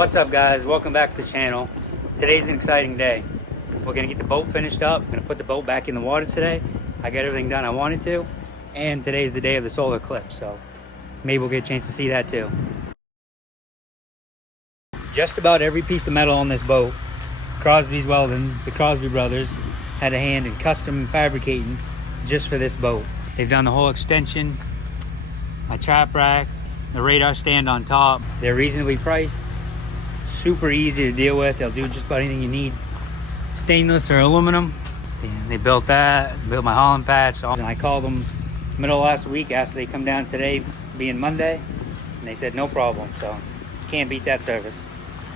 What's up, guys? Welcome back to the channel. Today's an exciting day. We're gonna get the boat finished up. I'm gonna put the boat back in the water today. I got everything done I wanted to, and today's the day of the solar eclipse, so maybe we'll get a chance to see that too. Just about every piece of metal on this boat, Crosby's Welding, the Crosby brothers, had a hand in custom fabricating just for this boat. They've done the whole extension, my trap rack, the radar stand on top. They're reasonably priced, super easy to deal with. They'll do just about anything you need, stainless or aluminum. They built that, built my Holland patch. And I called them middle of last week, asked if they come down today, being Monday, and they said no problem. So can't beat that service.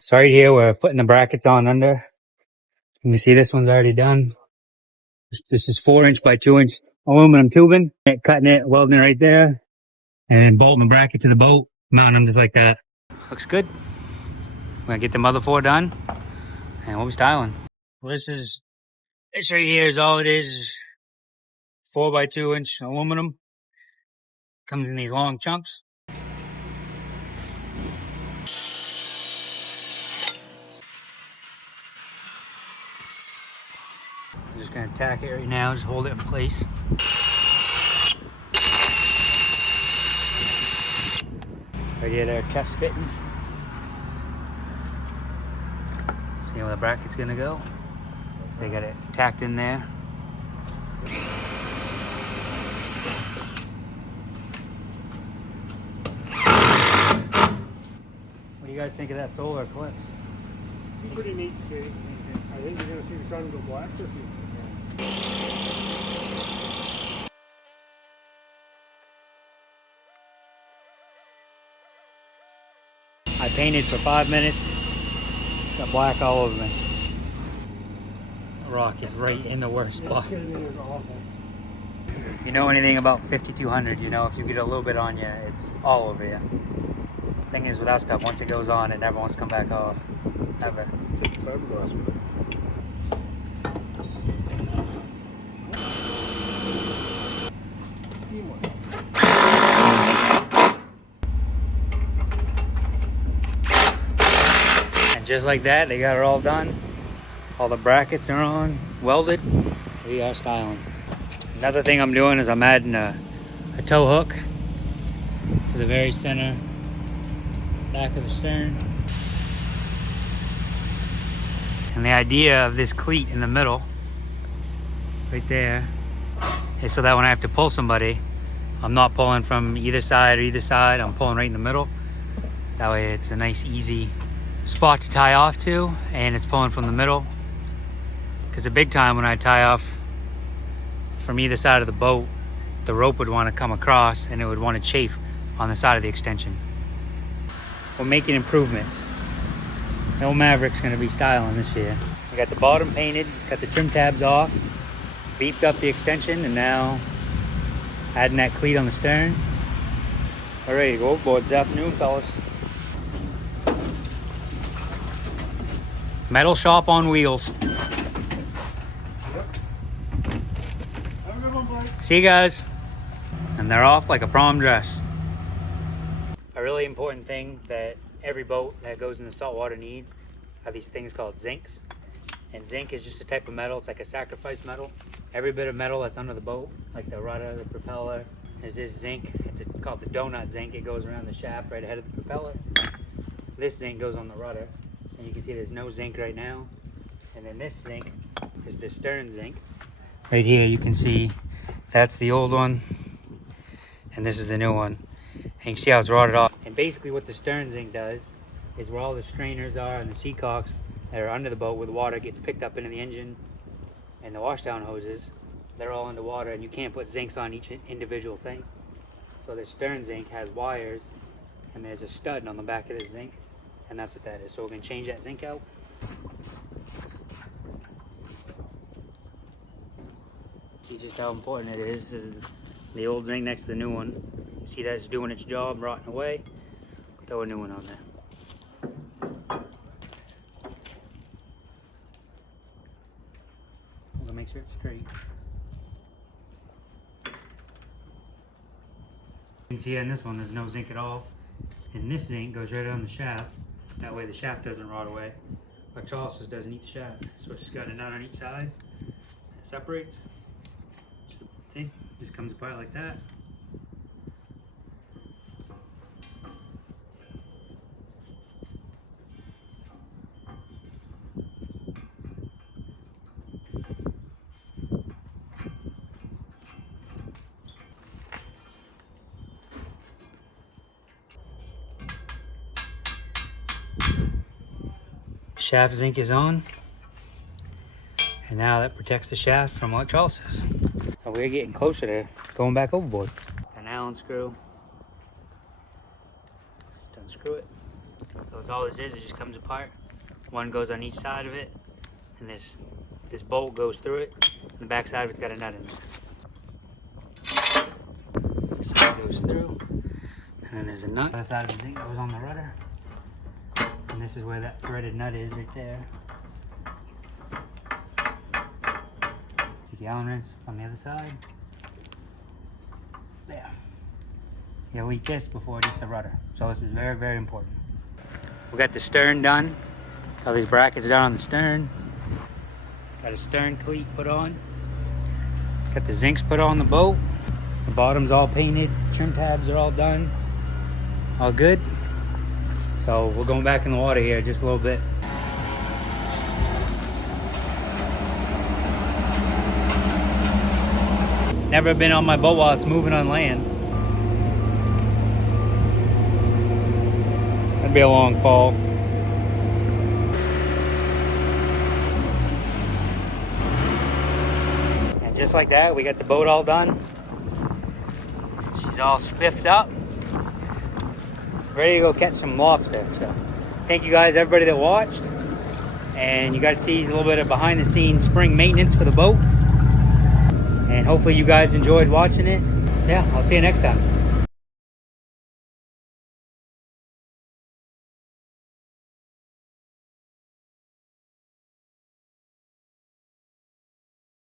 So right here, we're putting the brackets on under. You can see this one's already done. This is 4" by 2" aluminum tubing. Cutting it, welding it right there, and bolting the bracket to the boat, mounting them just like that. Looks good. We're gonna get the mother 4 done, and we'll be styling. Well, this right here is all it is. 4" by 2" aluminum. Comes in these long chunks. I'm just gonna tack it right now, just hold it in place. Right here, they're test fitting. See where the bracket's gonna go. So they got it tacked in there. What do you guys think of that solar eclipse? It's pretty neat to see. I think you're going to see the sun go black with you. I painted for 5 minutes, got black all over me. The rock is right in the worst spot. You know anything about 5200, you know if you get a little bit on you, it's all over you. Thing is with that stuff, once it goes on, it never wants to come back off. Ever. Take the fiberglass with it. And just like that, they got it all done. All the brackets are on, welded. We are styling. Another thing I'm doing is I'm adding a tow hook to the very center back of the stern. And the idea of this cleat in the middle, right there, is so that when I have to pull somebody, I'm not pulling from either side, I'm pulling right in the middle. That way it's a nice, easy spot to tie off to, and it's pulling from the middle. Because a big time when I tie off from either side of the boat, the rope would want to come across and it would want to chafe on the side of the extension. We're making improvements. No Maverick's going to be styling this year. We got the bottom painted, got the trim tabs off, beefed up the extension, and now adding that cleat on the stern. We're ready to go overboard this afternoon, fellas. Metal shop on wheels. Yep. Have a good one, Blake. See you guys. And they're off like a prom dress. A really important thing that every boat that goes in the saltwater needs are these things called zincs. And zinc is just a type of metal. It's like a sacrifice metal. Every bit of metal that's under the boat, like the rudder, the propeller, is this zinc. It's called the donut zinc. It goes around the shaft right ahead of the propeller. This zinc goes on the rudder. And you can see there's no zinc right now. And then this zinc is the stern zinc. Right here you can see that's the old one. And this is the new one. And you can see how it's rotted off. And basically what the stern zinc does is where all the strainers are and the seacocks that are under the boat where the water gets picked up into the engine and the washdown hoses, they're all under water and you can't put zincs on each individual thing. So the stern zinc has wires and there's a stud on the back of the zinc, and that's what that is. So we're going to change that zinc out. See just how important it is. This is the old zinc next to the new one. See that's doing its job, rotting away. Throw a new one on there. We'll make sure it's straight. You can see on this one there's no zinc at all. And this zinc goes right on the shaft That way the shaft doesn't rot away. Electrolysis doesn't eat the shaft. So it's just got a nut on each side. It separates. See? Just comes apart like that. Shaft zinc is on, and now that protects the shaft from electrolysis. So we're getting closer to going back overboard. An Allen screw. Just unscrew it. So it's all this is, it just comes apart. One goes on each side of it, and this bolt goes through it. And the back side of it's got a nut in it. This side goes through, and then there's a nut. The other side of the zinc goes on the rudder. And this is where that threaded nut is right there. Take the Allen wrench on the other side. There. You delete this before it hits the rudder. So this is very, very important. We got the stern done. Got these brackets down on the stern. Got a stern cleat put on. Got the zincs put on the boat. The bottom's all painted. Trim tabs are all done. All good. So we're going back in the water here just a little bit. Never been on my boat while it's moving on land. That'd be a long fall. And just like that, we got the boat all done. She's all spiffed up. Ready to go catch some lobster. So thank you guys, everybody that watched. And you guys see a little bit of behind the scenes spring maintenance for the boat. And hopefully you guys enjoyed watching it. Yeah, I'll see you next time.